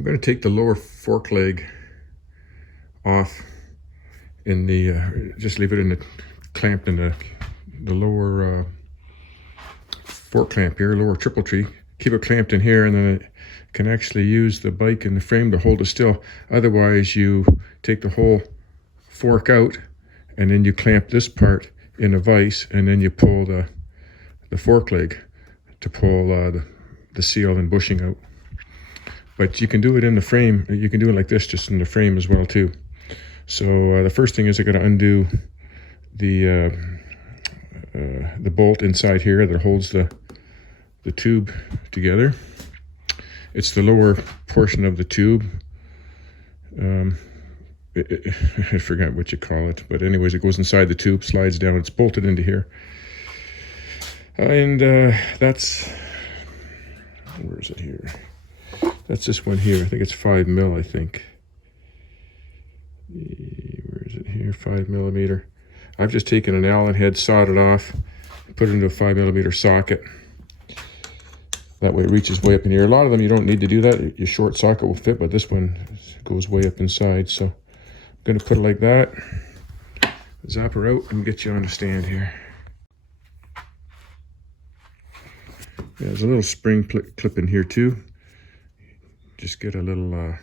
I'm going to take the lower fork leg off in the, just leave it in the, clamped in the lower fork clamp here, lower triple tree. Keep it clamped in here, and then it can actually use the bike and the frame to hold it still. Otherwise, you take the whole fork out, and then you clamp this part in a vise, and then you pull the fork leg to pull the seal and bushing out. But you can do it in the frame. You can do it like this, just in the frame as well too. So the first thing is I got to undo the bolt inside here that holds the tube together. It's the lower portion of the tube. I forgot what you call it, but anyways, it goes inside the tube, slides down, it's bolted into here. And that's, where is it here? That's this one here. I think it's 5 mil, I think. Where is it here? 5 millimeter. I've just taken an Allen head, sawed it off, put it into a 5 millimeter socket. That way it reaches way up in here. A lot of them you don't need to do that. Your short socket will fit, but this one goes way up inside. So I'm going to put it like that, zap her out, and get you on the stand here. Yeah, there's a little spring clip in here too. Just get a little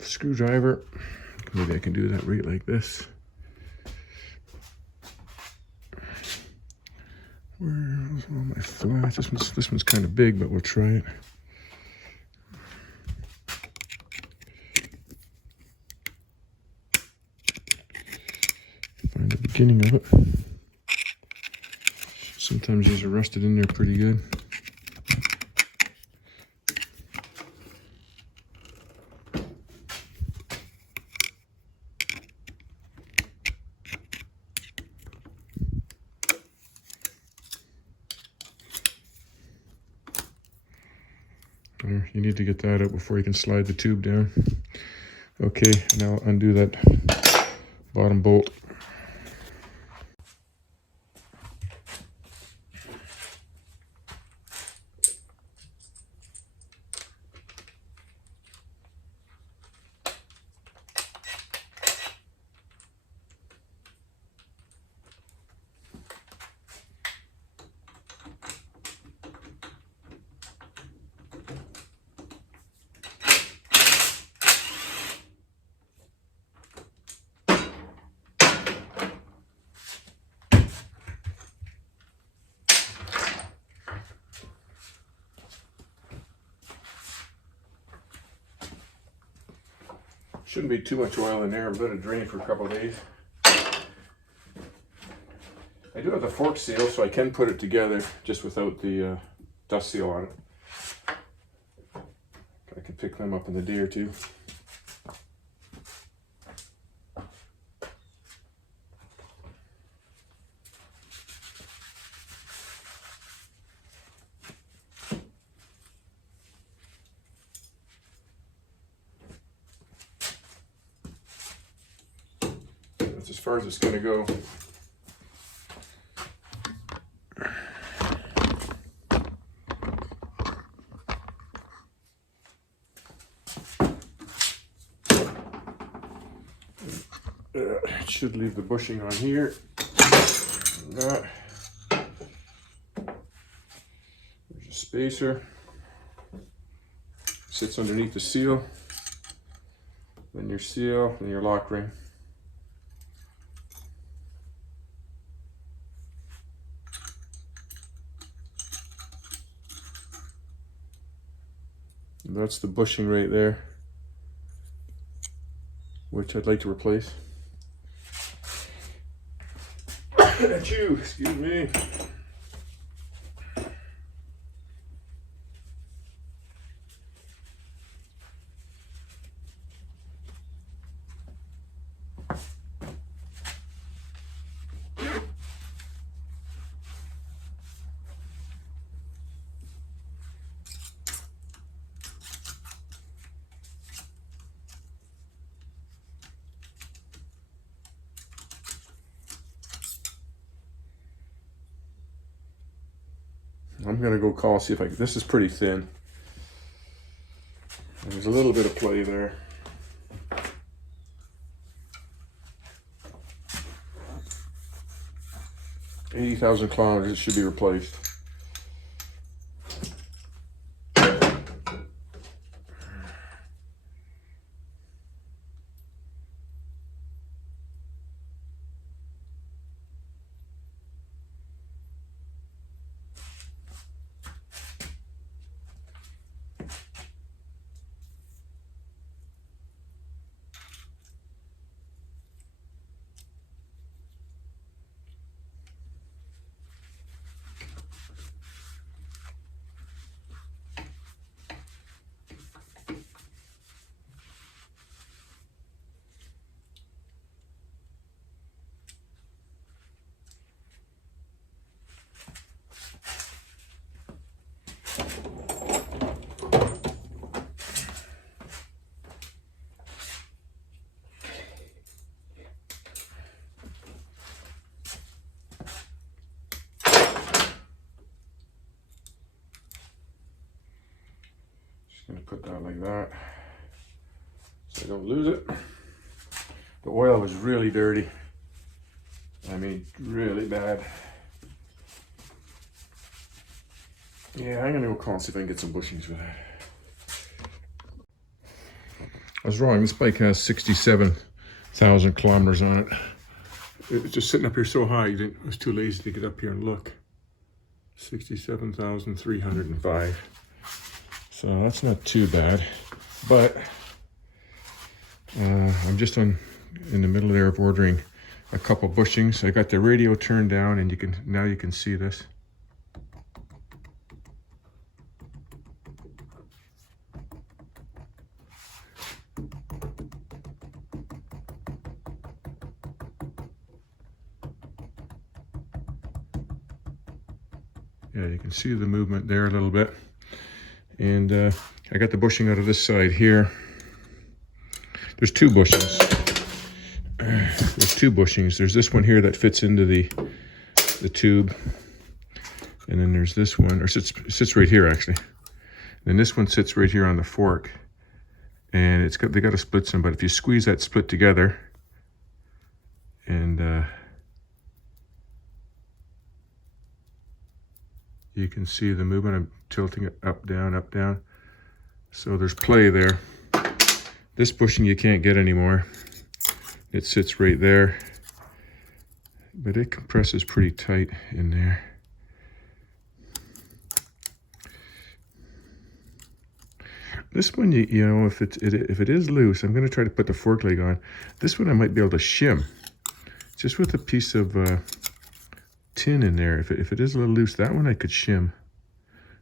screwdriver. Maybe I can do that right like this. Where's all my flats? This one's kind of big, but we'll try it. Find the beginning of it. Sometimes these are rusted in there pretty good. There, you need to get that out before you can slide the tube down. Okay, now undo that bottom bolt. Shouldn't be too much oil in there. Let it drain for a couple of days. I do have the fork seal, so I can put it together just without the dust seal on it. I can pick them up in a day or two. That's as far as it's going to go. It should leave the bushing on here. There's a spacer. Sits underneath the seal. Then your seal, and your lock ring. And that's the bushing right there, which I'd like to replace. Achoo, excuse me. I'm gonna go call, see if I can, this is pretty thin. There's a little bit of play there. $80,000 kilometers, it should be replaced. Just gonna put that like that so I don't lose it. The oil was really dirty. I mean, really bad. Yeah, I'm gonna go call and see if I can get some bushings with that. I was wrong. This bike has 67,000 kilometers on it. It was just sitting up here so high, I was too lazy to get up here and look. 67,305. So that's not too bad, but I'm just in the middle there of ordering a couple bushings. I got the radio turned down, and now you can see this. Yeah, you can see the movement there a little bit. And I got the bushing out of this side here. There's two bushings. There's two bushings. There's this one here that fits into the tube. And then there's this one, or sits right here actually. And then this one sits right here on the fork. And they got a split some, but if you squeeze that split together, and you can see the movement. I'm tilting it up, down, up, down. So there's play there. This bushing you can't get anymore. It sits right there, but it compresses pretty tight in there. This one, you know, if it is loose, I'm going to try to put the fork leg on. This one I might be able to shim, just with a piece of tin in there. If it is a little loose, that one I could shim.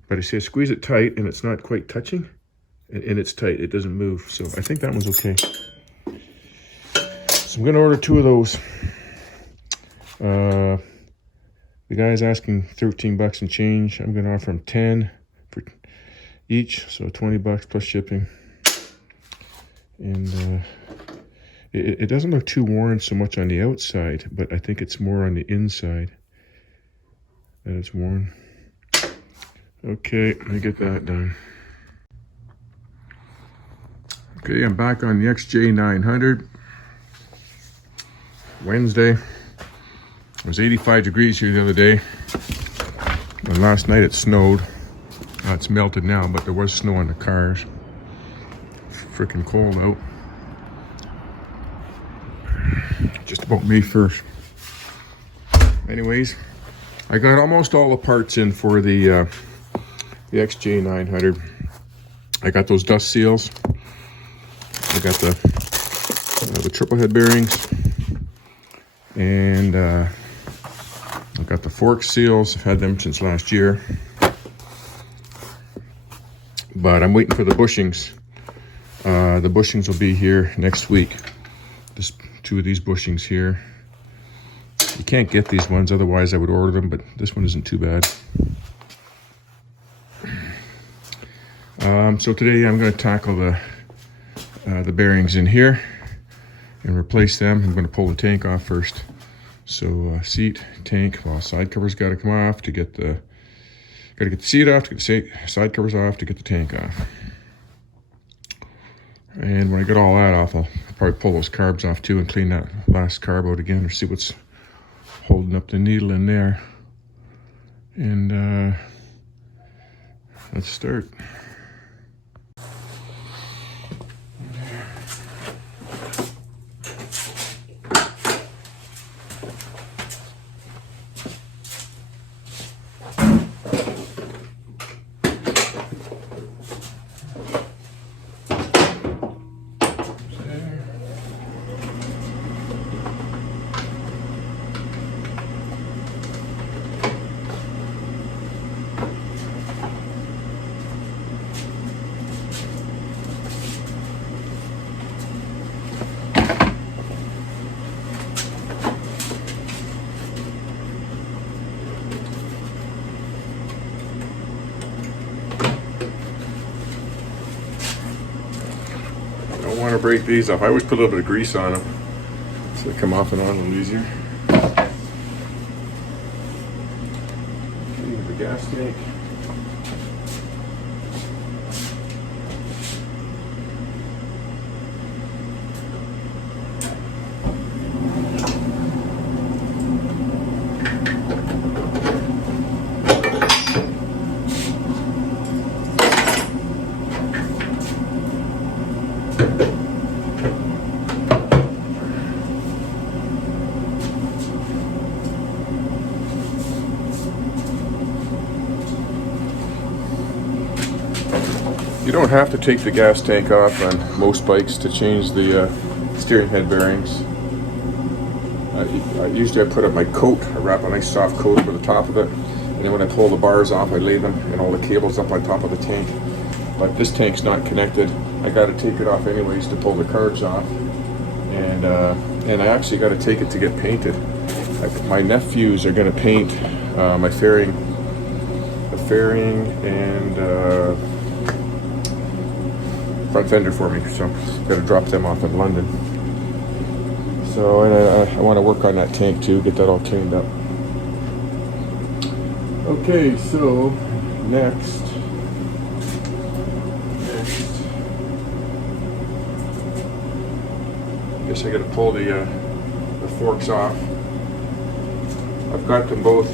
But I see I squeeze it tight and it's not quite touching, and it's tight, it doesn't move. So I think that one's okay. So I'm gonna order 2 of those. The guy's asking 13 bucks and change. I'm gonna offer him 10 for each, so 20 bucks plus shipping. And it doesn't look too worn so much on the outside, but I think it's more on the inside that it's worn. Okay, let me get that done. Okay, I'm back on the Xj900. Wednesday. It was 85 degrees here the other day. And last night it snowed. It's melted now, but there was snow on the cars. Freaking cold out. Just about May 1st. Anyways, I got almost all the parts in for the Xj900. I got those dust seals. I got the triple head bearings, and I got the fork seals. I've had them since last year, but I'm waiting for the bushings. The bushings will be here next week. Just 2 of these bushings here. You can't get these ones, otherwise I would order them, but this one isn't too bad. So today I'm going to tackle the bearings in here and replace them. I'm going to pull the tank off first. So seat, tank, well, side covers got to come off to get the got to get the seat off, to get the side covers off to get the tank off. And when I get all that off, I'll probably pull those carbs off too and clean that last carb out again, or see what's holding up the needle in there. And let's start. Don't want to break these off. I always put a little bit of grease on them so they come off and on a little easier. Clean the gas tank. You don't have to take the gas tank off on most bikes to change the steering head bearings. Usually I put up my coat, I wrap a nice soft coat over the top of it, and then when I pull the bars off, I lay them and all the cables up on top of the tank. But this tank's not connected. I got to take it off anyways to pull the carbs off, and I actually got to take it to get painted. My nephews are going to paint my fairing and front fender for me, so got to drop them off in London. So I want to work on that tank too, get that all cleaned up. Okay, so next, I guess I got to pull the forks off. I've got them both.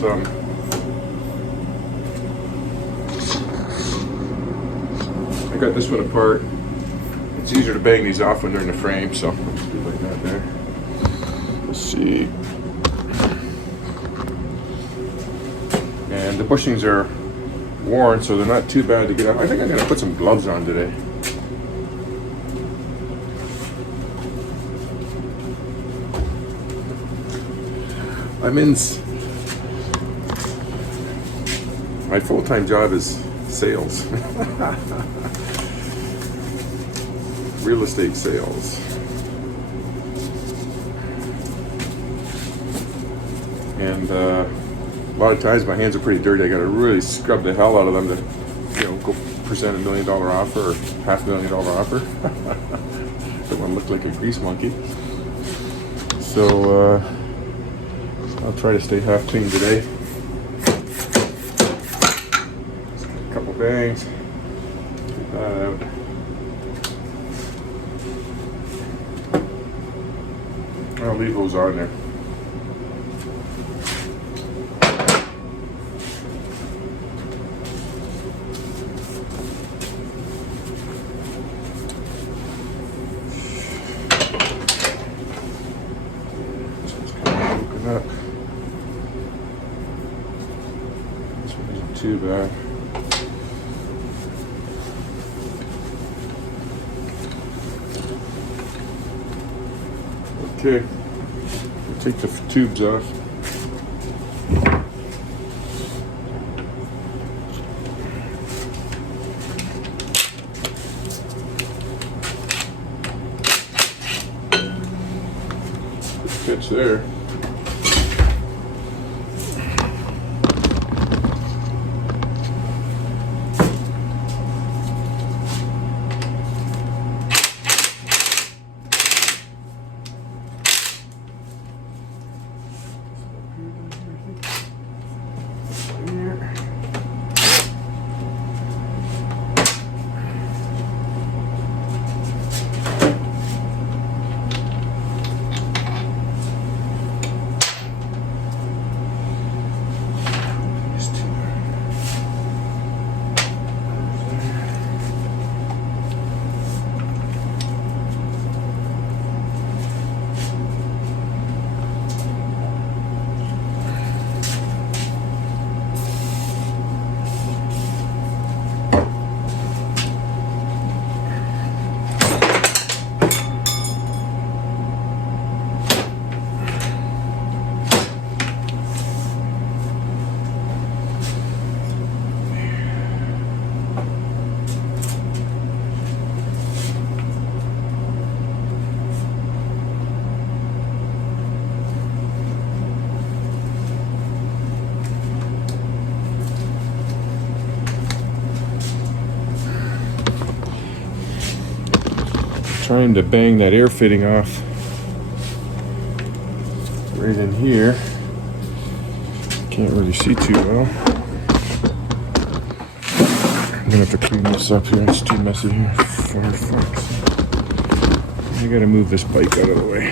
I got this one apart. It's easier to bang these off when they're in the frame, so I'll just do it like that there. Let's see. And the bushings are worn, so they're not too bad to get out. I think I'm going to put some gloves on today. My full-time job is sales. Real estate sales. And a lot of times my hands are pretty dirty. I gotta really scrub the hell out of them to, go present $1 million offer or $500,000 offer. Don't want to look like a grease monkey. So I'll try to stay half clean today. Just a couple bangs. Get that out. I'll leave those on there. This one's kind of broken up. This one isn't too bad. Okay, we'll take the tubes off. Good fits there. trying to bang that air fitting off right in here. Can't really see too well. I'm gonna have to clean this up here. It's too messy here. Firefox. I gotta move this bike out of the way.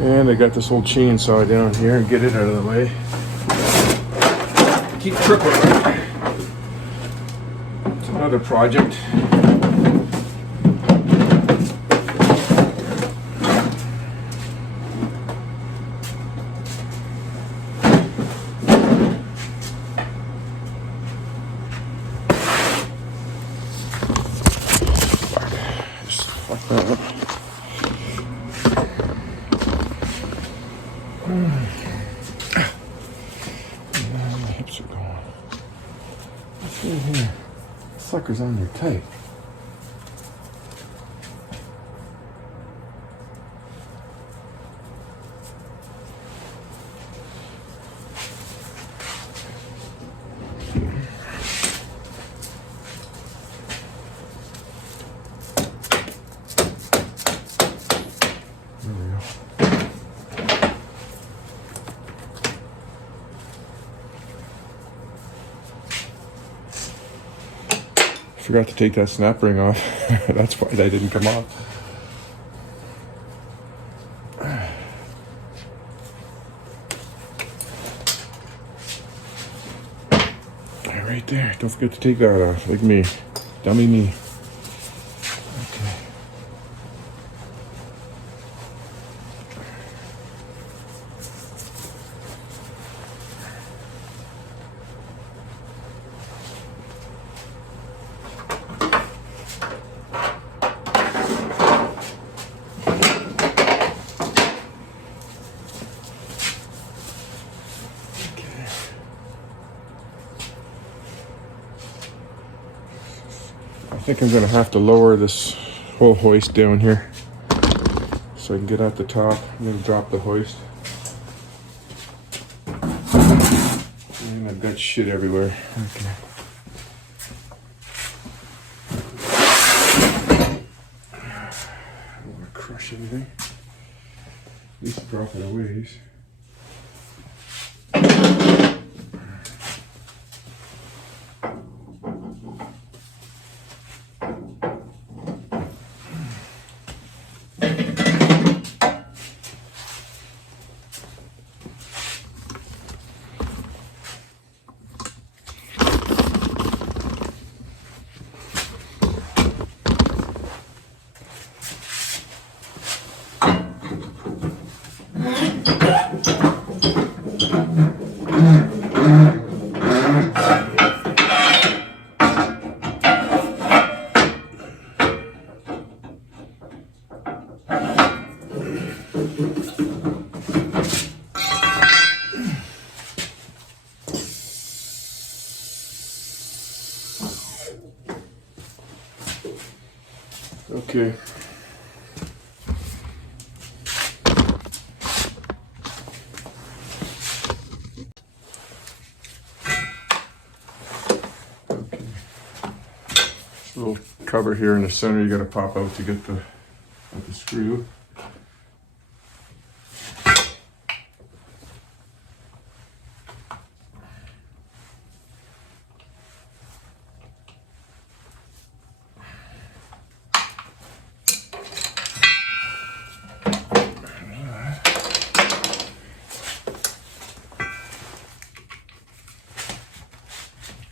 And I got this old chainsaw down here and get it out of the way. Keep tripping. It's another project. Just fuck that up. My hips are going. What's in here? Sucker's on there tight. There we go. Forgot to take that snap ring off. That's why that didn't come off. Right there. Don't forget to take that off, like me. Dummy me. Okay. I think I'm going to have to lower this whole hoist down here so I can get at the top. I'm going to drop the hoist. And I've got shit everywhere. Okay. I don't want to crush anything. At least drop it a ways. Okay. This little cover here in the center you got to pop out to get the screw.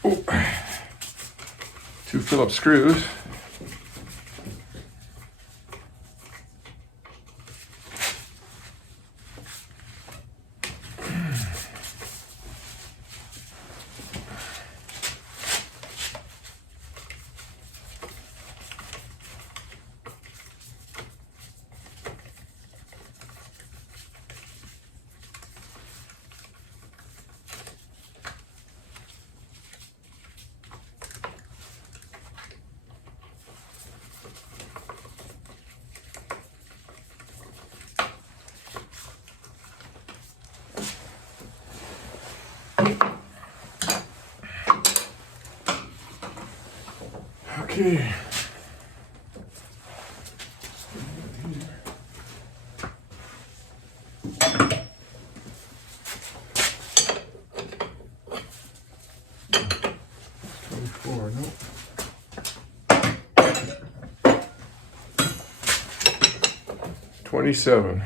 Oh. 2 Phillips screws. Okay. No. 27.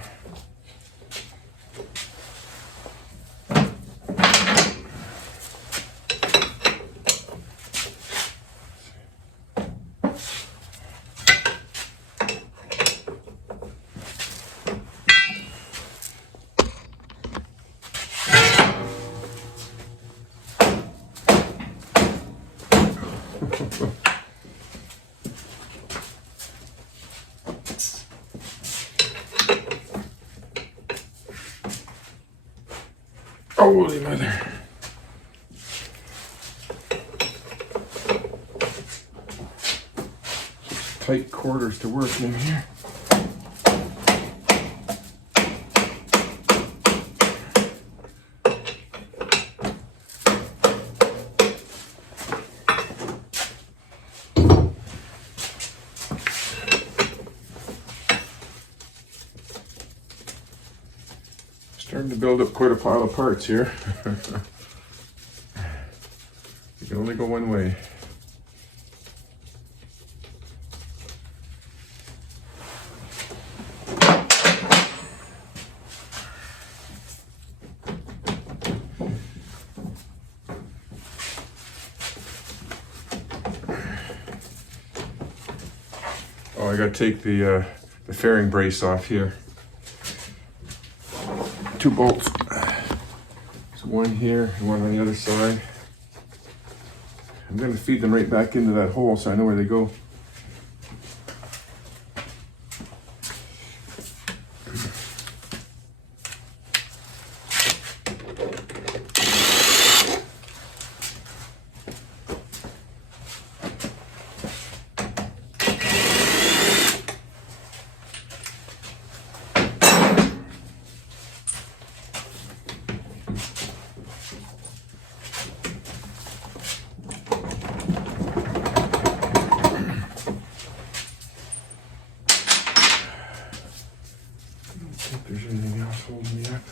Holy mother. Tight quarters to work in here. Starting to build up quite a pile of parts here. You can only go one way. Oh, I gotta take the fairing brace off here. 2 bolts. So one here and one on the other side. I'm going to feed them right back into that hole so I know where they go. There's anything else holding me up.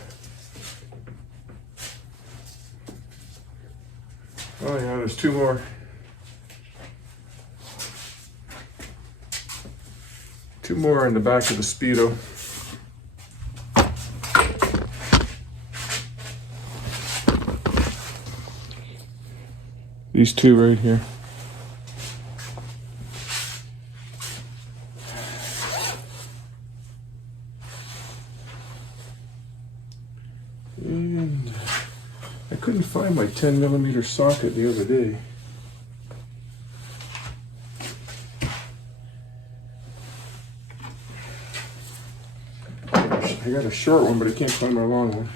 Oh yeah, there's 2 more. 2 more in the back of the Speedo. These 2 right here. And I couldn't find my 10mm socket the other day. I got a short one, but I can't find my long one.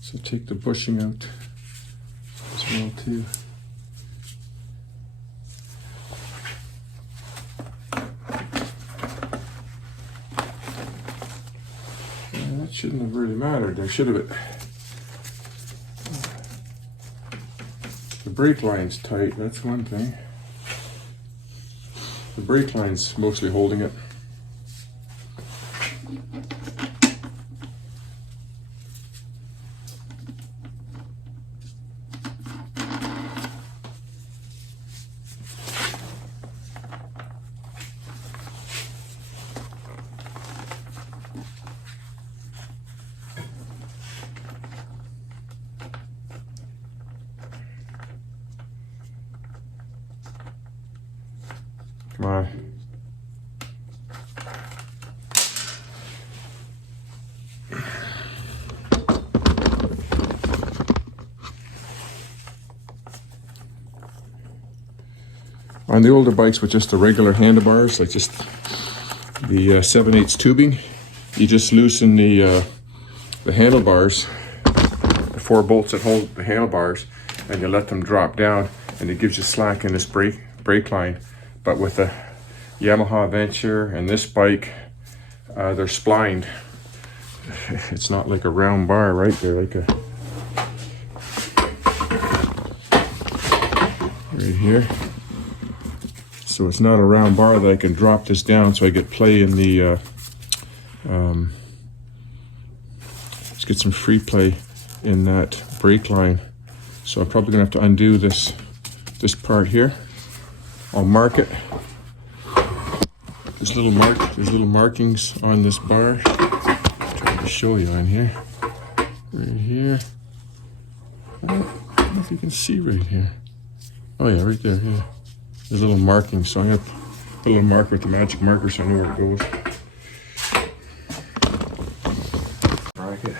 So take the bushing out as well too. Yeah, that shouldn't have really mattered. There should have been. The brake line's tight, that's one thing. The brake line's mostly holding it. Come on. on the older bikes with just the regular handlebars, like just the 7/8 tubing, you just loosen the handlebars, the 4 bolts that hold the handlebars, and you let them drop down, and it gives you slack in this brake line. But with the Yamaha Venture and this bike, they're splined. It's not like a round bar, right? They're like a right here. So it's not a round bar that I can drop this down so I get play in the let's get some free play in that brake line. So I'm probably gonna have to undo this part here. I'll mark it. There's little markings on this bar. I'm trying to show you on here. Right here. I don't know if you can see right here. Oh yeah, right there, yeah. There's little markings, so I'm gonna put a little marker with the magic marker so I know where it goes. Bracket.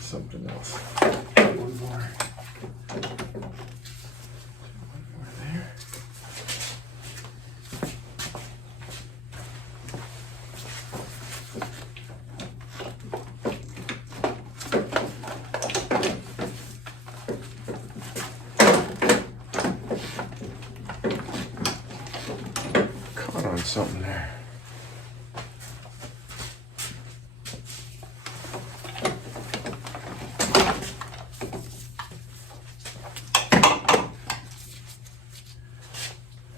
Something else. One more there. Caught on something there.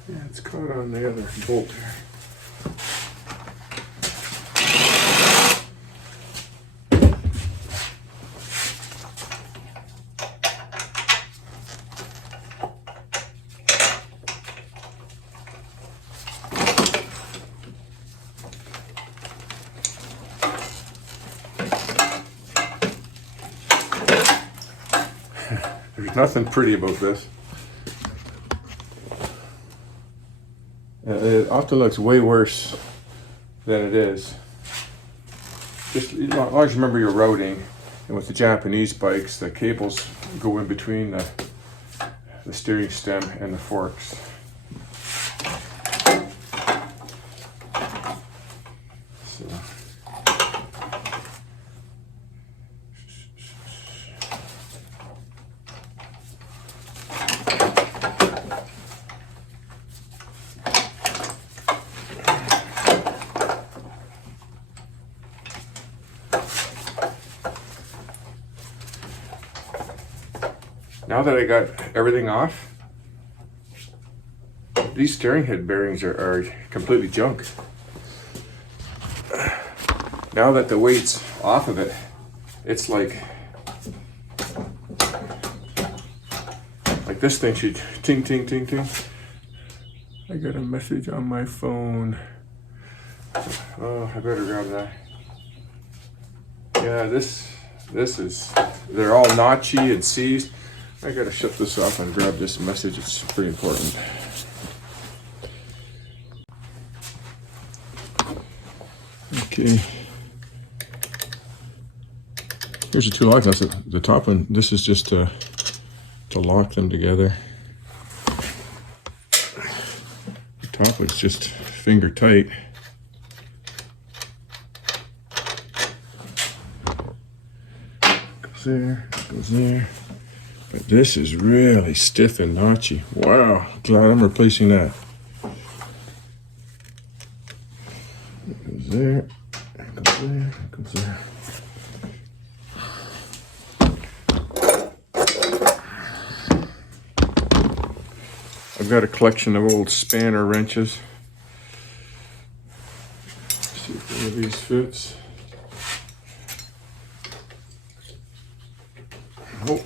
Yeah, it's caught on the other bolt here. There's nothing pretty about this. It often looks way worse than it is. Just as long as you remember your routing, and with the Japanese bikes, the cables go in between the steering stem and the forks. So. Now that I got everything off, these steering head bearings are completely junk. Now that the weight's off of it, it's like this thing should ting, ting, ting, ting. I got a message on my phone. Oh, I better grab that. Yeah, this is, they're all notchy and seized. I gotta shut this off and grab this message. It's pretty important. Okay. Here's the two lock nuts. The top one, this is just to lock them together. The top is just finger tight. Goes there, goes there. But this is really stiff and notchy. Wow, glad I'm replacing that. It goes there, it goes there, it goes there. I've got a collection of old spanner wrenches. Let's see if one of these fits. Nope.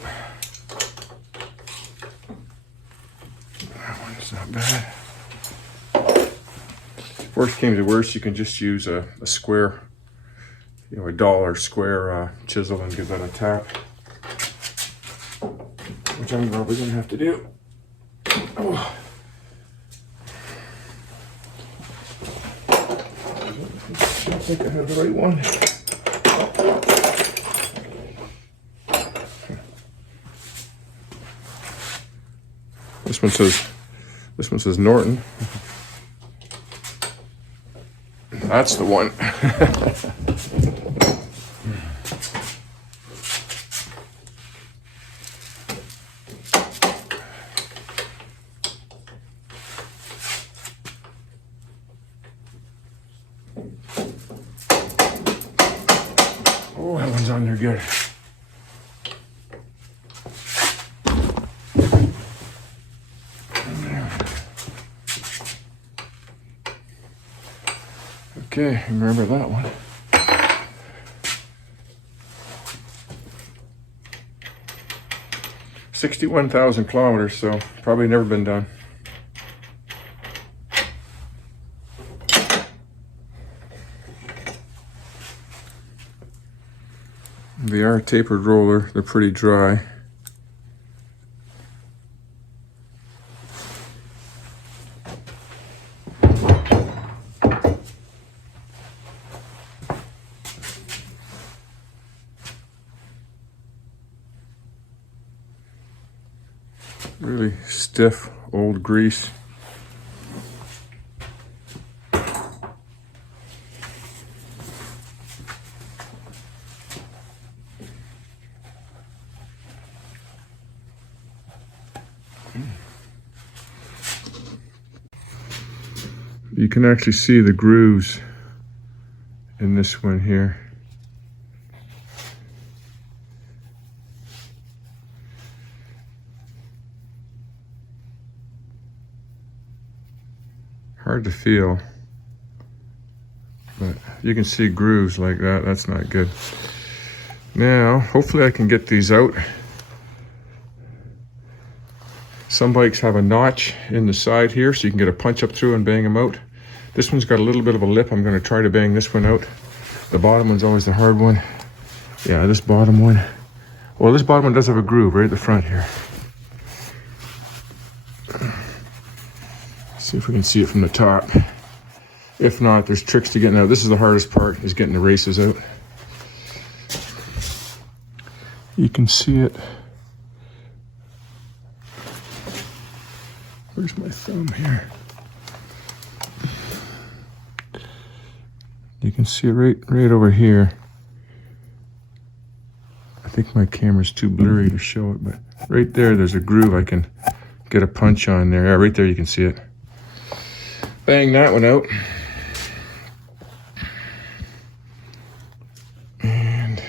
That one's not bad. Worst came to worst, you can just use a square, you know, a dollar square chisel and give that a tap, which I'm probably gonna have to do. Oh. I think I have the right one. This one says Norton. That's the one. Oh, that one's on there good. Okay, remember that one. $61,000 kilometers, so probably never been done. They are a tapered roller, they're pretty dry. Really stiff old grease. You can actually see the grooves in this one here. Hard to feel, but you can see grooves like that. That's not good. Now, hopefully I can get these out. Some bikes have a notch in the side here, so you can get a punch up through and bang them out. This one's got a little bit of a lip. I'm going to try to bang this one out. The bottom one's always the hard one. Yeah, this bottom one. Well, this bottom one does have a groove right at the front here. See if we can see it from the top. If not, there's tricks to getting out. This is the hardest part, is getting the races out. You can see it. Where's my thumb here? You can see it right over here. I think my camera's too blurry to show it, but right there, there's a groove I can get a punch on there. Yeah, right there you can see it. Bang that one out. And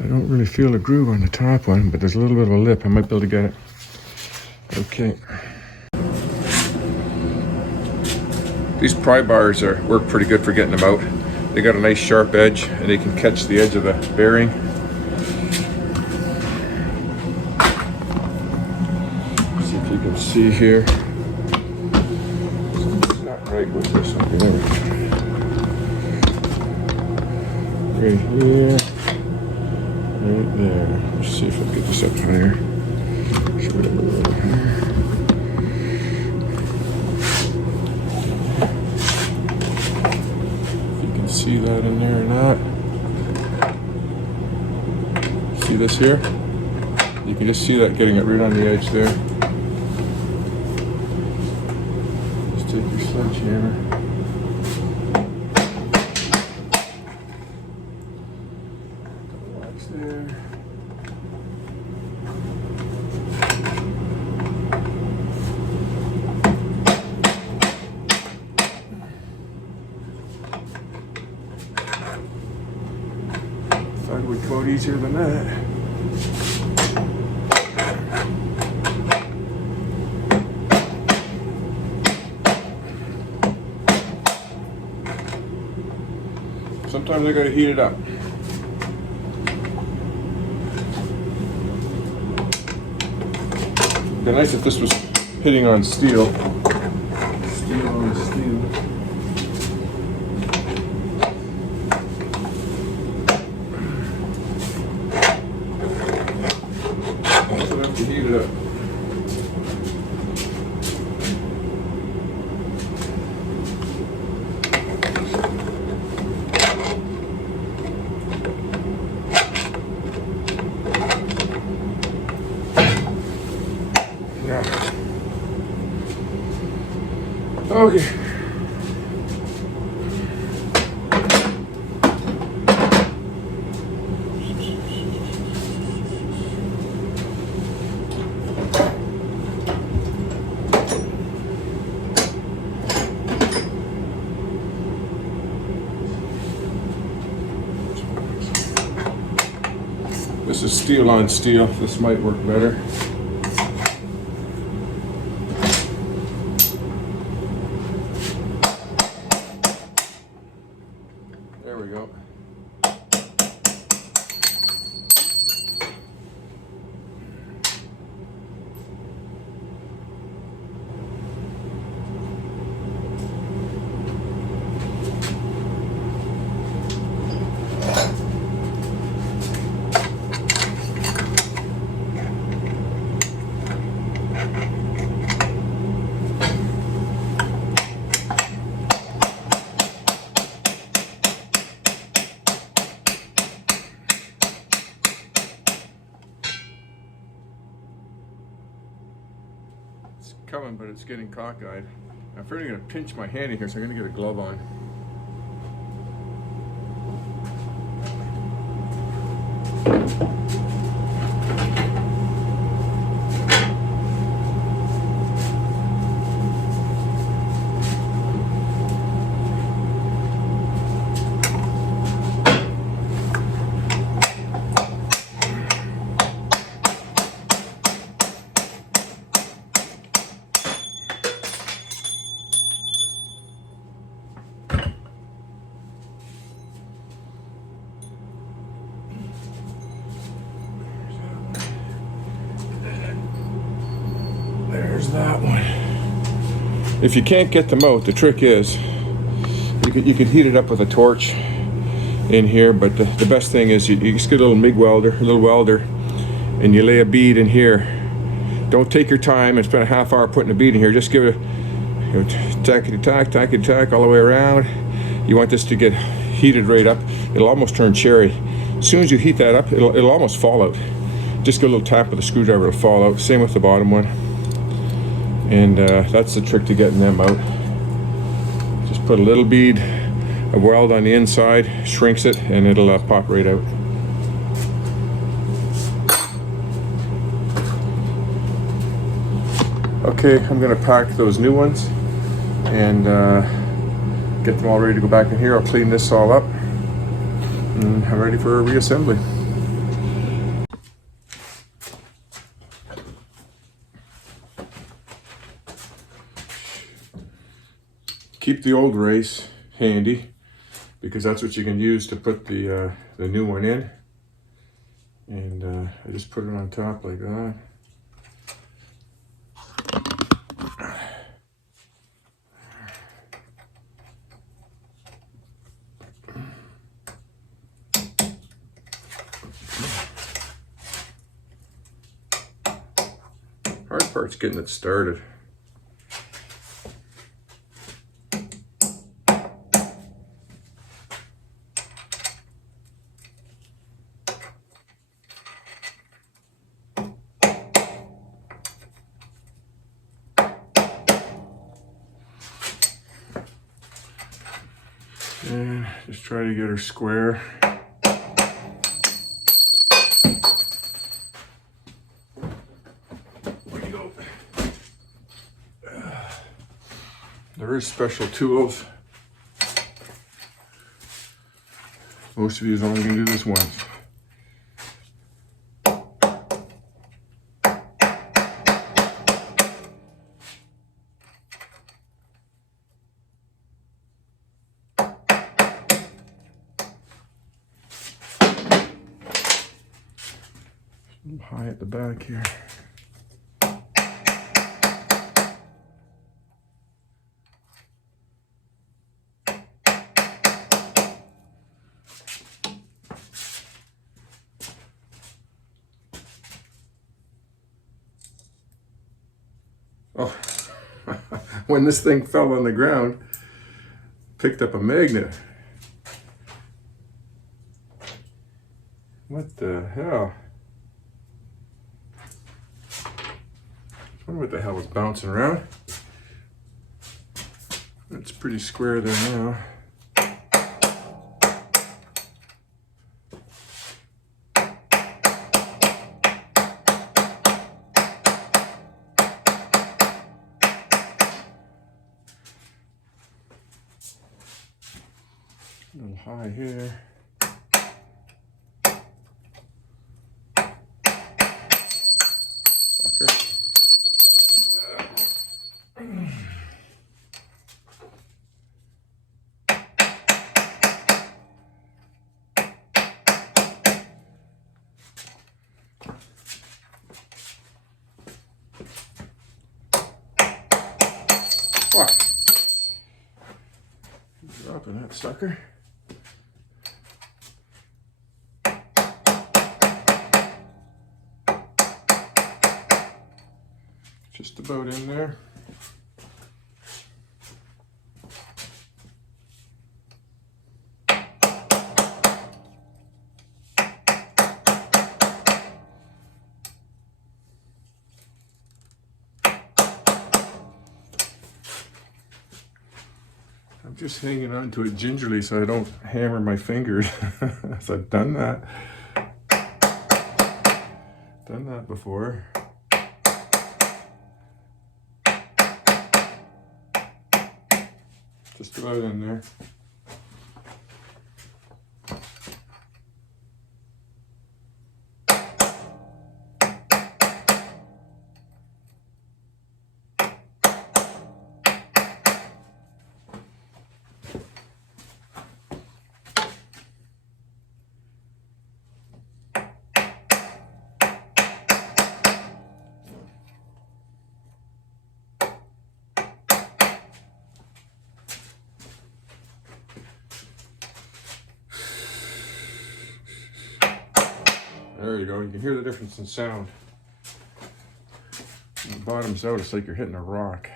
I don't really feel a groove on the top one, but there's a little bit of a lip. I might be able to get it. Okay. These pry bars work pretty good for getting them out. They got a nice sharp edge and they can catch the edge of the bearing. See if you can see here. It's not right with this. Okay, there we go. Right here. Right there. Let's see if I can get this up higher. Show it a little bit higher. See that in there or not? See this here? You can just see that getting it right on the edge there. Just take your sledgehammer. Wax there. Thought it would go easier than that. Sometimes I gotta heat it up. It'd be nice if this was hitting on steel. Steel on steel. Okay. This is steel on steel. This might work better. There we go. It's coming, but it's getting cockeyed. I'm afraid I'm going to pinch my hand in here, so I'm going to get a glove on. There's that one. If you can't get them out, the trick is you could heat it up with a torch in here, but the best thing is you just get a little MIG welder, and you lay a bead in here. Don't take your time and spend a half hour putting a bead in here. Just give it a tackety-tack all the way around. You want this to get heated right up. It'll almost turn cherry. As soon as you heat that up, it'll almost fall out. Just give a little tap with a screwdriver, it'll fall out. Same with the bottom one. And that's the trick to getting them out. Just put a little bead of weld on the inside, shrinks it, and it'll pop right out. Okay, I'm going to pack those new ones and get them all ready to go back in here. I'll clean this all up and I'm ready for a reassembly. Keep the old race handy because that's what you can use to put the new one in. And I just put it on top like that. Hard part's getting it started. And just try to get her square. There you go. There is special tools. Most of you only can do this once. High at the back here. Oh, when this thing fell on the ground, picked up a magnet. What the hell? I wonder what the hell was bouncing around. It's pretty square there now. A little high here. Fucker. Fuck. Dropping that sucker. Just about in there. I'm just hanging on to it gingerly so I don't hammer my fingers. So I've done that. Done that before. Just about in there. There you go, you can hear the difference in sound. When the bottom's out, it's like you're hitting a rock.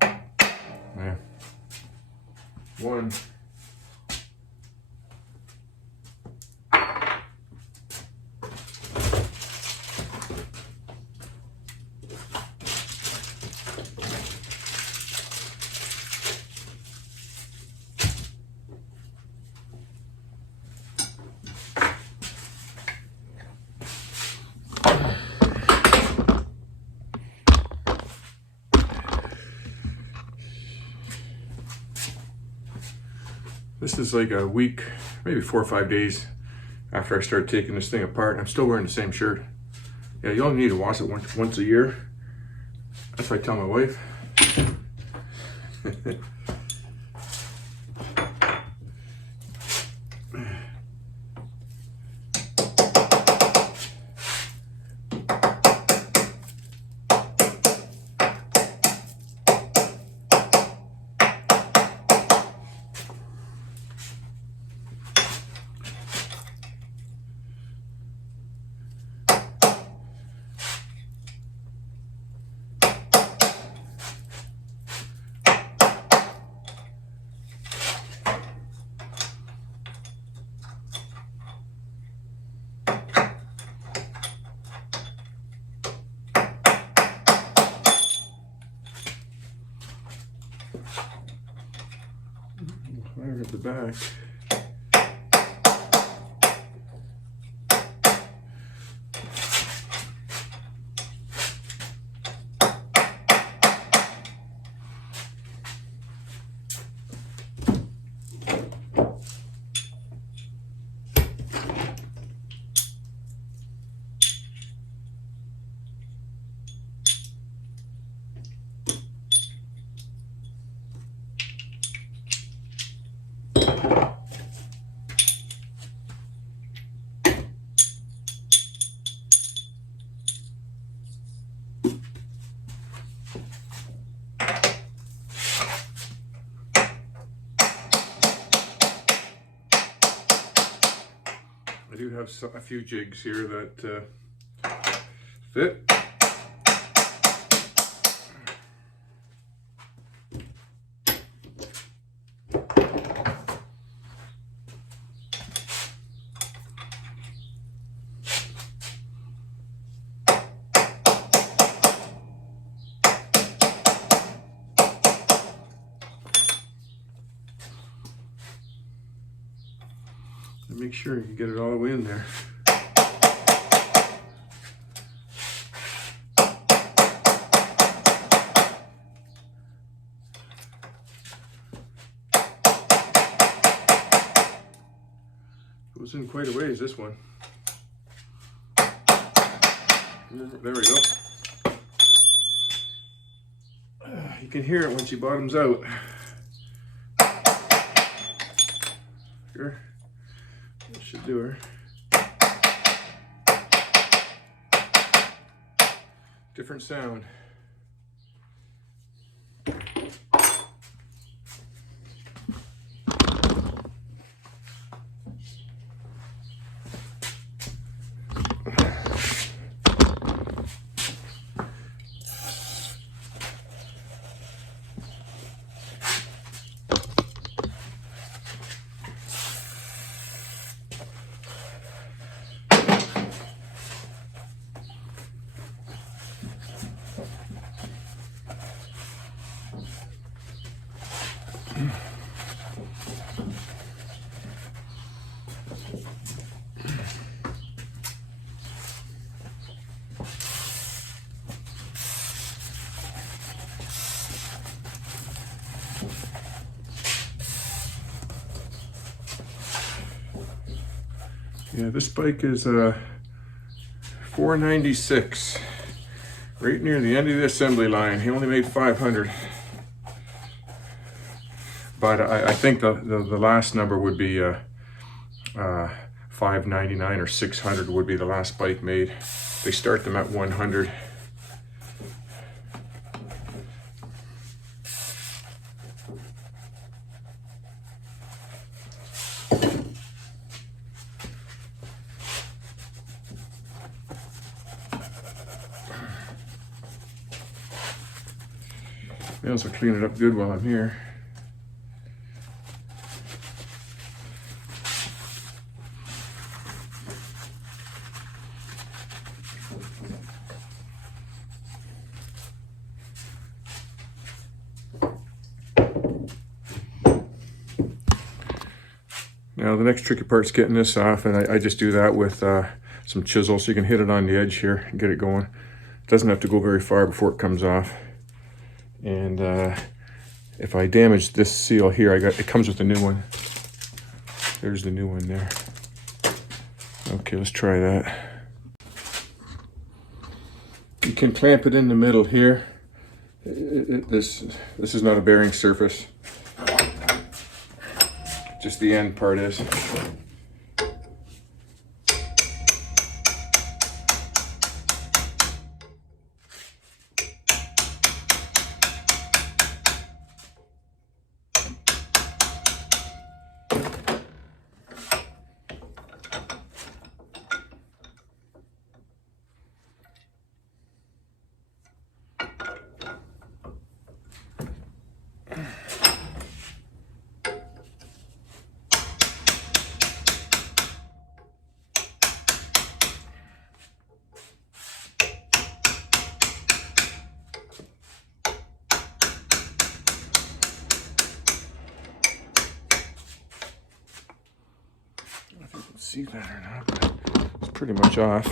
Yeah. One. This is like a week, maybe 4 or 5 days after I started taking this thing apart, and I'm still wearing the same shirt. Yeah, you only need to wash it once a year. That's what I tell my wife. Fire at the back. I do have a few jigs here that fit. make sure you get it all the way in there. Goes in quite a ways, this one. There we go. You can hear it when she bottoms out. Sure. That should do her. Different sound. Yeah, this bike is $496, right near the end of the assembly line. He only made 500, but I think the last number would be $599 or $600 would be the last bike made. They start them at 100. May as well clean it up good while I'm here. Now the next tricky part's getting this off, and I just do that with some chisel, so you can hit it on the edge here and get it going. It doesn't have to go very far before it comes off. And if I damage this seal here, it comes with a new one. There's the new one there. Okay, let's try that. You can clamp it in the middle here. This is not a bearing surface. Just the end part is. See that or not, but it's pretty much off.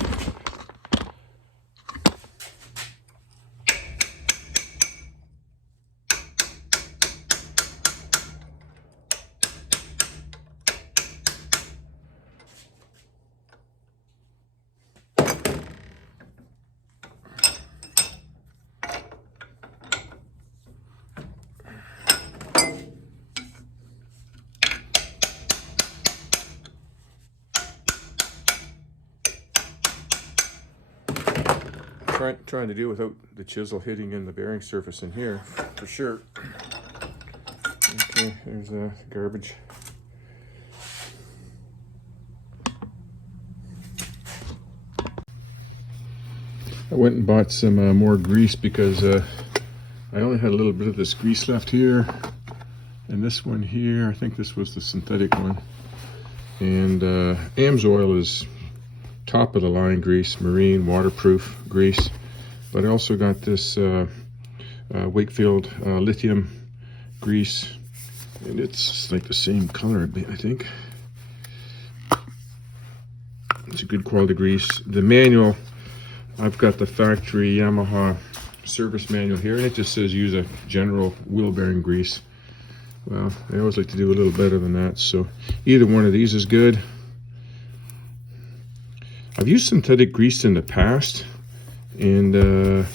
Trying to do without the chisel hitting in the bearing surface in here, for sure. Okay, there's garbage. I went and bought some more grease because I only had a little bit of this grease left here, and this one here, I think this was the synthetic one. And AMSOIL is top of the line grease, marine waterproof grease. But I also got this Wakefield lithium grease, and it's like the same color, I think. It's a good quality grease. The manual, I've got the factory Yamaha service manual here, and it just says use a general wheel bearing grease. Well, I always like to do a little better than that, so either one of these is good. I've used synthetic grease in the past, and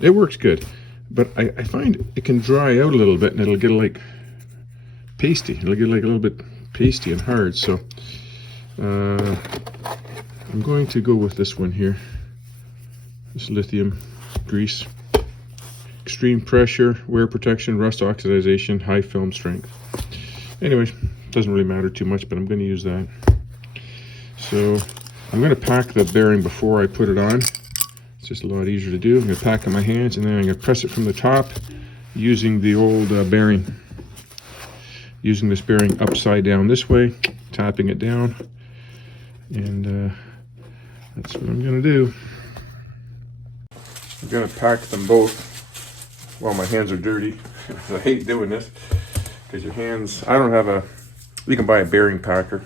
it works good, but I find it can dry out a little bit, and it'll get like pasty. It'll get like a little bit pasty and hard, so I'm going to go with this one here, this lithium grease. Extreme pressure, wear protection, rust oxidization, high film strength. Anyways, doesn't really matter too much, but I'm going to use that. So I'm going to pack the bearing before I put it on. It's just a lot easier to do. I'm going to pack it in my hands, and then I'm going to press it from the top using the old bearing. Using this bearing upside down this way, tapping it down, and that's what I'm going to do. I'm going to pack them both. Well, my hands are dirty. I hate doing this because your hands, I don't have a, you can buy a bearing packer,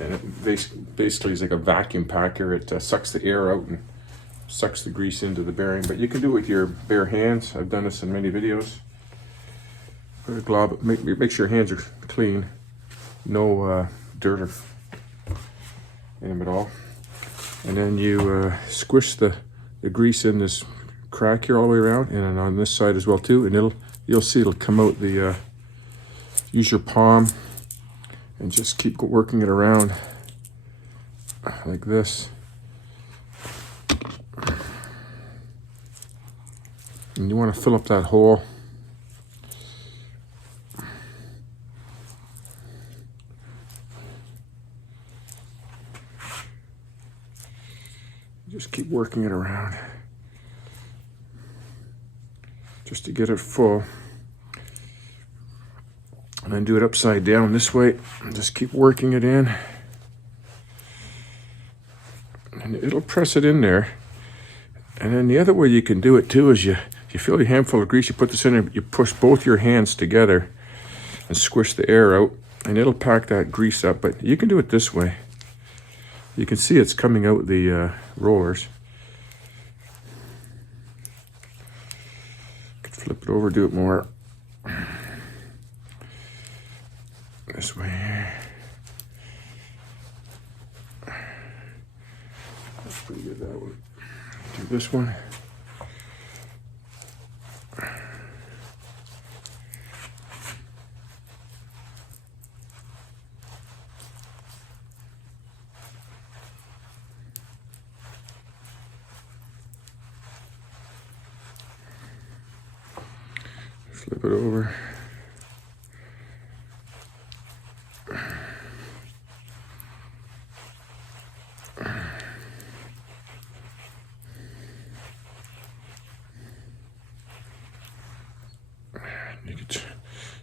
and it basically is like a vacuum packer. It sucks the air out and sucks the grease into the bearing, but you can do it with your bare hands. I've done this in many videos. Put a glob, make sure your hands are clean, no dirt or in them at all, and then you squish the grease in this crack here all the way around, and on this side as well too, and you'll see it'll come out the use your palm and just keep working it around like this, and you want to fill up that hole. Just keep working it around just to get it full, and then do it upside down this way and just keep working it in, and it'll press it in there. And then the other way you can do it too is you fill your handful of grease, you put this in there, you push both your hands together and squish the air out, and it'll pack that grease up. But you can do it this way. You can see it's coming out the rollers. Flip it over, do it more this way. That's pretty good, that one. Do this one. Flip it over.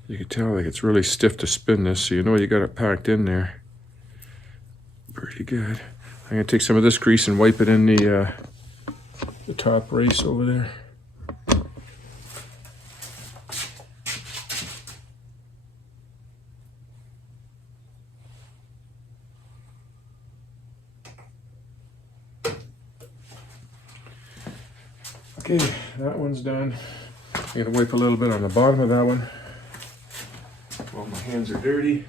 You can tell like it's really stiff to spin this, so you know you got it packed in there pretty good. I'm gonna take some of this grease and wipe it in the top race over there. Okay, that one's done. I'm gonna wipe a little bit on the bottom of that one while my hands are dirty.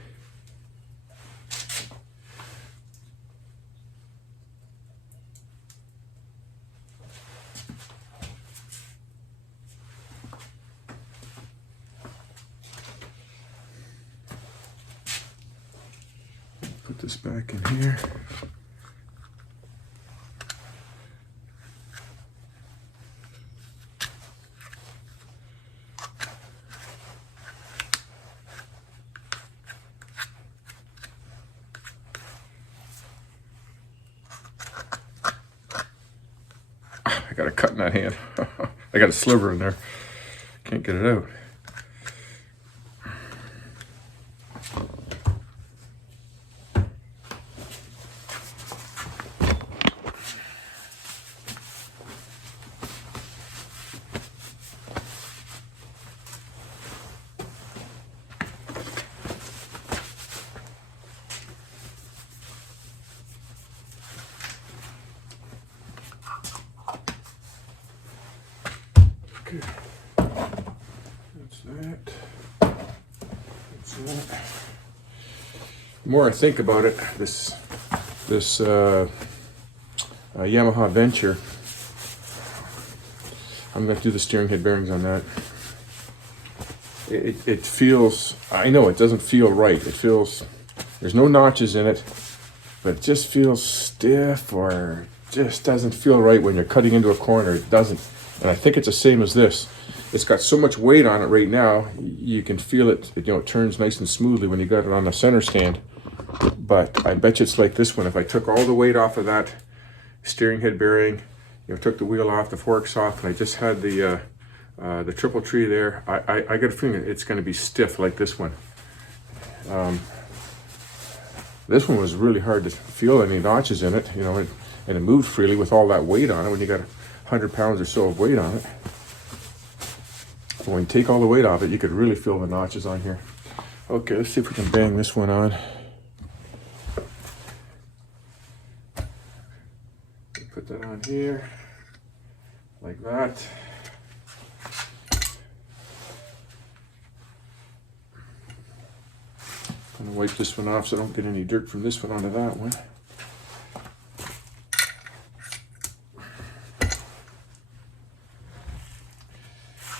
Put this back in here. I got a cut in that hand. I got a sliver in there. Can't get it out. Okay. That's that. That's that. The more I think about it, this Yamaha Venture, I'm going to do the steering head bearings on that. It feels, I know it doesn't feel right. It feels, there's no notches in it, but it just feels stiff, or just doesn't feel right when you're cutting into a corner. It doesn't. And I think it's the same as this. It's got so much weight on it right now, you can feel it, you know, it turns nice and smoothly when you got it on the center stand. But I bet you it's like this one. If I took all the weight off of that steering head bearing, you know, took the wheel off, the forks off, and I just had the triple tree there, I got a feeling it's going to be stiff like this one. This one was really hard to feel any notches in it, you know, and it moved freely with all that weight on it when you got 100 pounds or so of weight on it. But when you take all the weight off it, you could really feel the notches on here. Okay, let's see if we can bang this one on. Put that on here, like that. I'm gonna wipe this one off so I don't get any dirt from this one onto that one.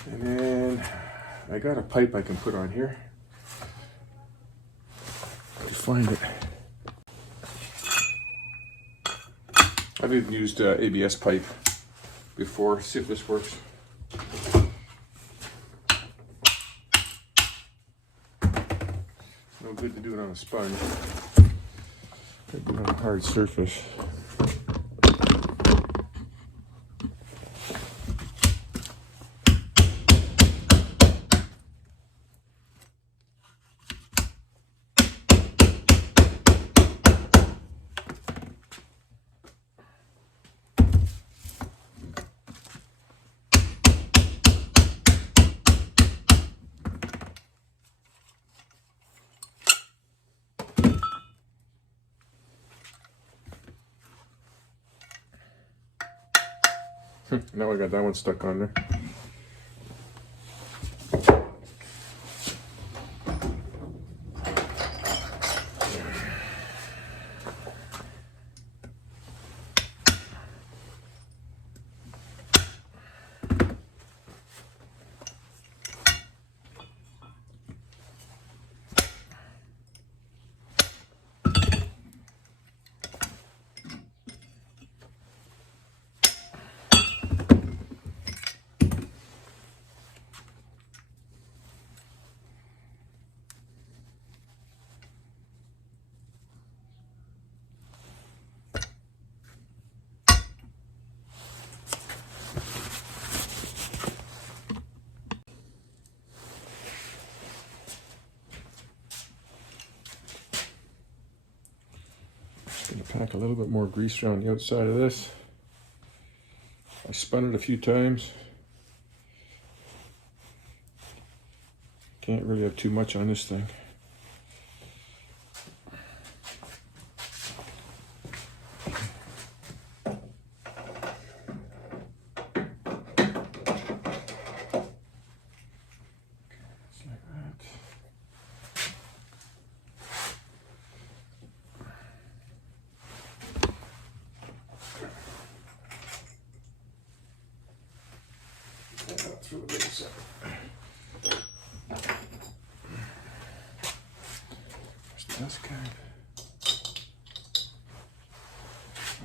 And then I got a pipe I can put on here. I can find it. I've even used ABS pipe before. See if this works. No good to do it on a sponge. Gotta do it on a hard surface. Now I got that one stuck on there. Gonna pack a little bit more grease around the outside of this. I spun it a few times. Can't really have too much on this thing. Through the base of it. There's the dust cap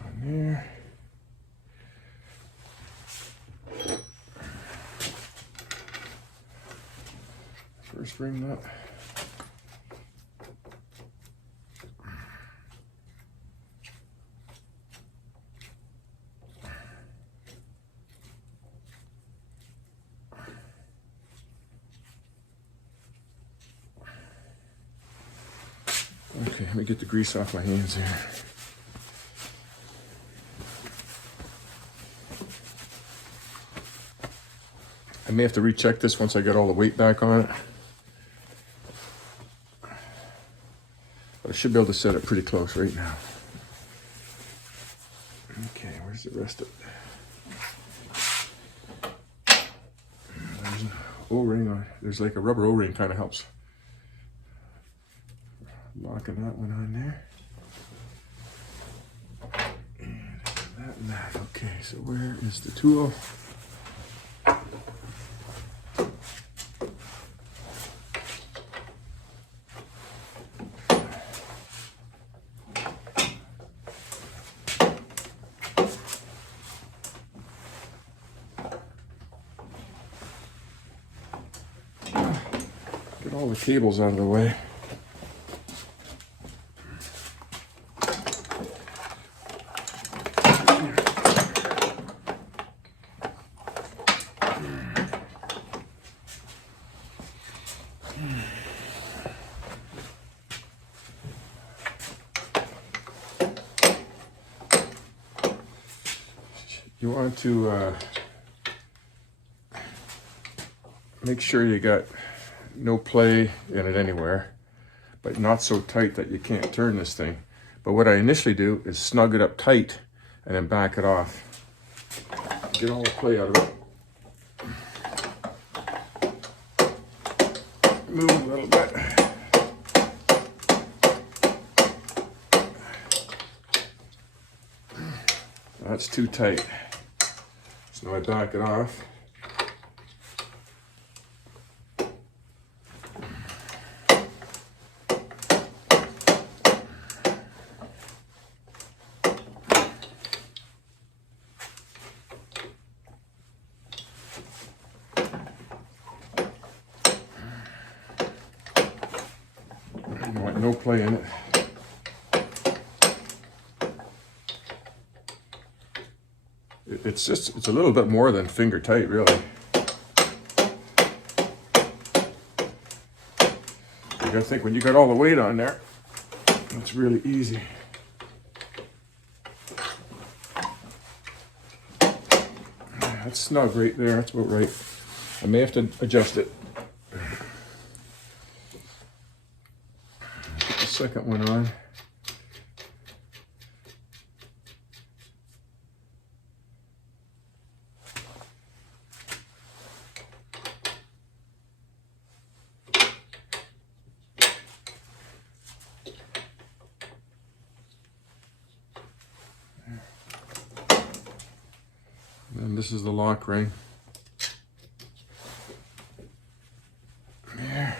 on there. First ring nut. Okay, let me get the grease off my hands here. I may have to recheck this once I get all the weight back on it. But I should be able to set it pretty close right now. Okay, where's the rest of it? O-ring on. There's like a rubber O-ring, kind of helps. Locking that one on there. And that and that. Okay, so where is the tool? Get all the cables out of the way. You want to make sure you got no play in it anywhere, but not so tight that you can't turn this thing. But what I initially do is snug it up tight and then back it off. Get all the play out of it. Move a little bit. That's too tight. So now I back it off. You want no play in it. It's a little bit more than finger tight, really. You gotta think, when you got all the weight on there, it's really easy. That's snug right there, that's about right. I may have to adjust it. Put the second one on. And this is the lock ring. There.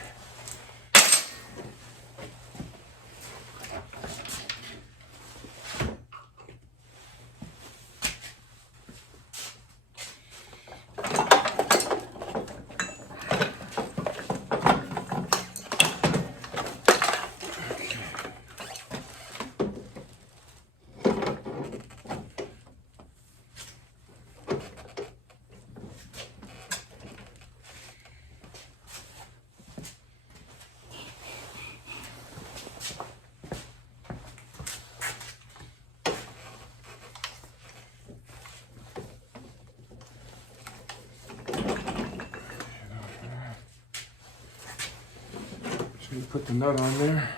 So you put the nut on there.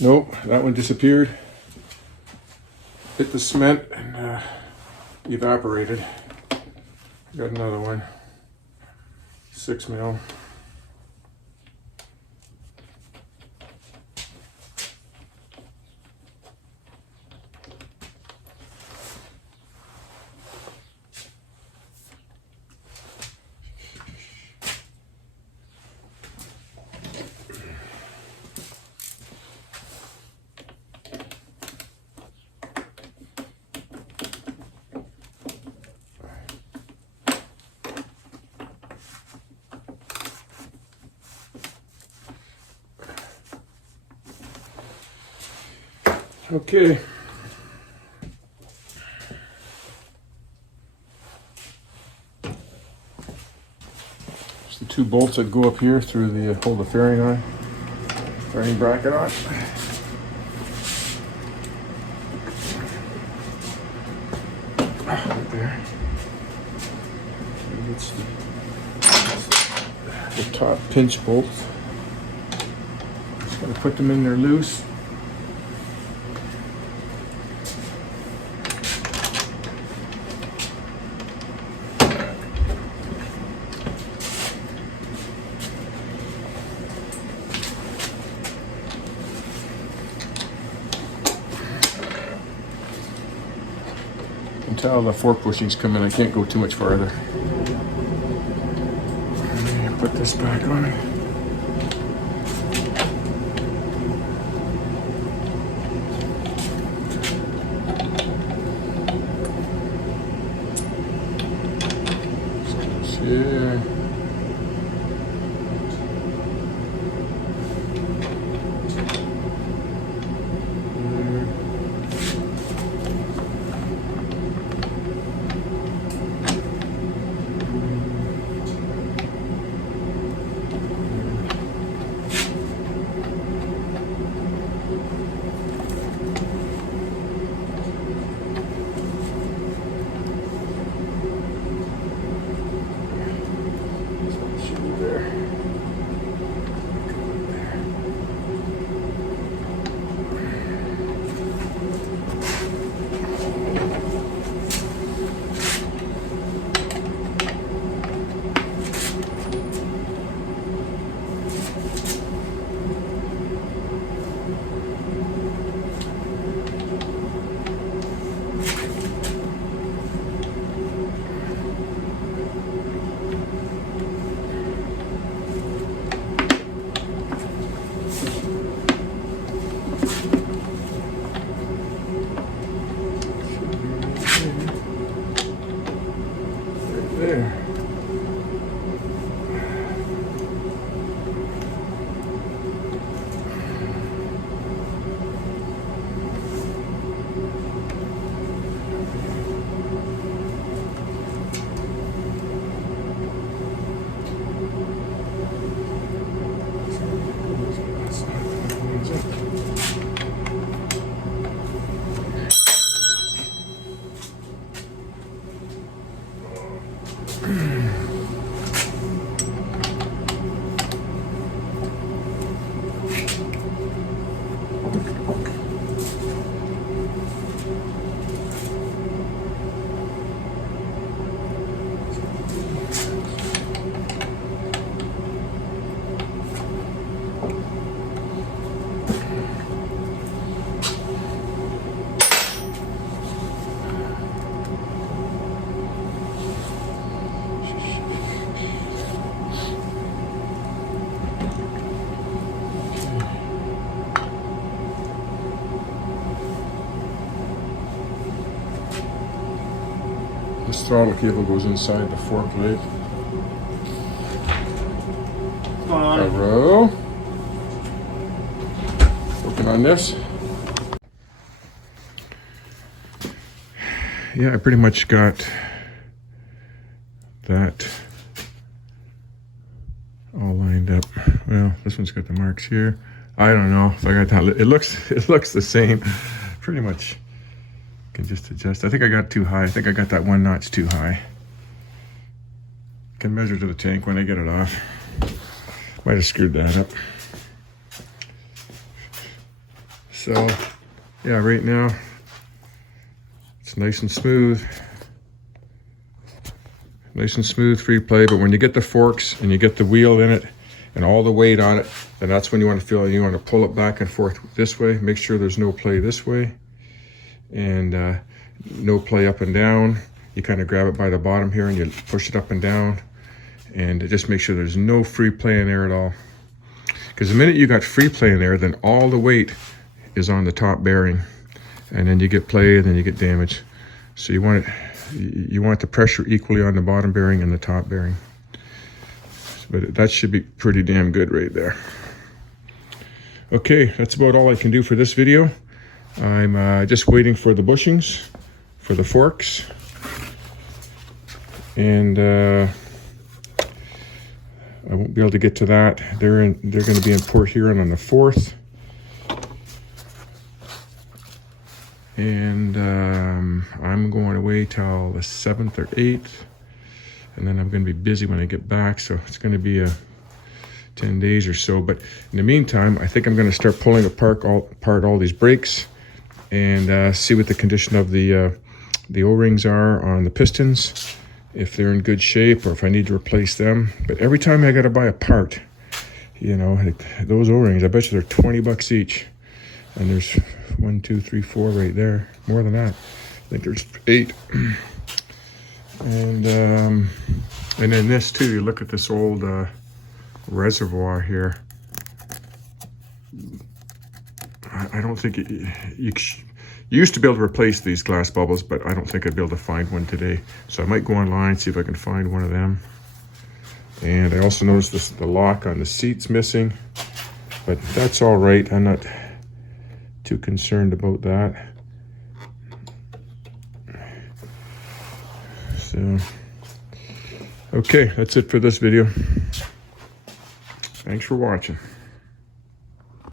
Nope, that one disappeared. Hit the cement and evaporated. Got another one, 6 mil. Okay. There's the 2 bolts that go up here through the hold the fairing on, fairing bracket on. Right there. And it's the top pinch bolts. Just gotta put them in there loose. Until the fork bushings come in, I can't go too much farther. Put this back on it. Yeah. There. This throttle cable goes inside the fork leg. What's going on? Hello. Working on this. Yeah, I pretty much got that all lined up. Well, this one's got the marks here. I don't know if I got that. It looks the same. Pretty much can just adjust. I think I got too high. I think I got that 1 notch too high. Can measure to the tank when I get it off. Might have screwed that up. So yeah, right now it's nice and smooth. Nice and smooth free play, but when you get the forks and you get the wheel in it and all the weight on it, then that's when you want to feel, you want to pull it back and forth this way. Make sure there's no play this way and no play up and down. You kind of grab it by the bottom here and you push it up and down, and just make sure there's no free play in there at all. Because the minute you got free play in there, then all the weight is on the top bearing, and then you get play and then you get damage. So you want the pressure equally on the bottom bearing and the top bearing. But that should be pretty damn good right there. Okay, that's about all I can do for this video. I'm just waiting for the bushings, for the forks. And I won't be able to get to that. They're going to be in Port Huron on the 4th. And I'm going away till the 7th or 8th, and then I'm going to be busy when I get back, so it's going to be 10 days or so. But in the meantime, I think I'm going to start pulling apart all these brakes and see what the condition of the O-rings are on the pistons, if they're in good shape or if I need to replace them. But every time I got to buy a part, you know, those O-rings, I bet you they're 20 bucks each. And there's 1, 2, 3, 4 right there. More than that. I think there's 8. And then this too, you look at this old reservoir here. I don't think you used to be able to replace these glass bubbles, but I don't think I'd be able to find one today. So I might go online, see if I can find one of them. And I also noticed the lock on the seat's missing, but that's all right. I'm not too concerned about that. So, okay, that's it for this video. Thanks for watching.